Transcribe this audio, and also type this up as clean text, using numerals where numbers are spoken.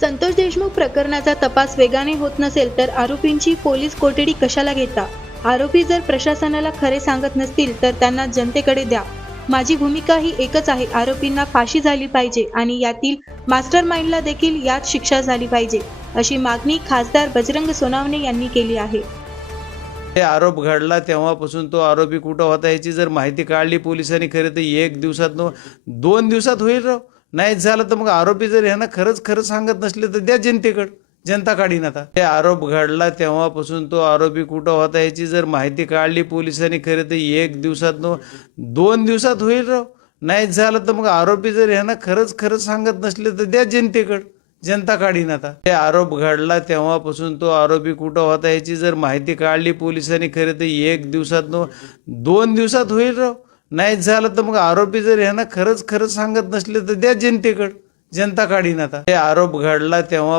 संतोष देशमुख प्रकरणाचा तपास वेगाने होत नसेल तर आरोपींची पोलीस कोठडी कशाला घेता? आरोपी जर प्रशासनाला खरे सांगत नसतील तर त्यांना जनतेकडे द्या. माझी भूमिका ही एकच आहे, आरोपींना फाशी झाली पाहिजे आणि यातील मास्टर माइंडला देखील यात शिक्षा झाली पाहिजे, अशी मागणी खासदार बजरंग सोनवणे यांनी केली आहे. हे आरोप घडला तेव्हापासून तो आरोपी कुठं होता याची जर माहिती काढली पोलिसांनी खरे तर 1 दिवसात 2 दिवसात होईल राव. नाहीच झालं तर मग आरोपी जर ह्यांना खरं सांगत नसले तर द्या जनतेकडं. जनता काढीन आता. हे आरोप घडला तेव्हापासून तो आरोपी कुठं होता याची जर माहिती काढली पोलिसांनी खरे तर 1 दिवसात 2 दिवसात होईल राव. नाहीच झालं तर मग आरोपी जर ह्यांना खरं सांगत नसले तर द्या जनतेकडं. जनता काढीन आता. हे आरोप घडला तेव्हापासून तो आरोपी कुठं होता याची जर माहिती काढली पोलिसांनी खरे तर 1 दिवसात 2 दिवसात होईल राव. नाहीच झालं तर मग आरोपी जर ह्यांना खरं सांगत नसले तर द्या जनतेकडं. जनता काढीन आता. हे आरोप घडला तेव्हा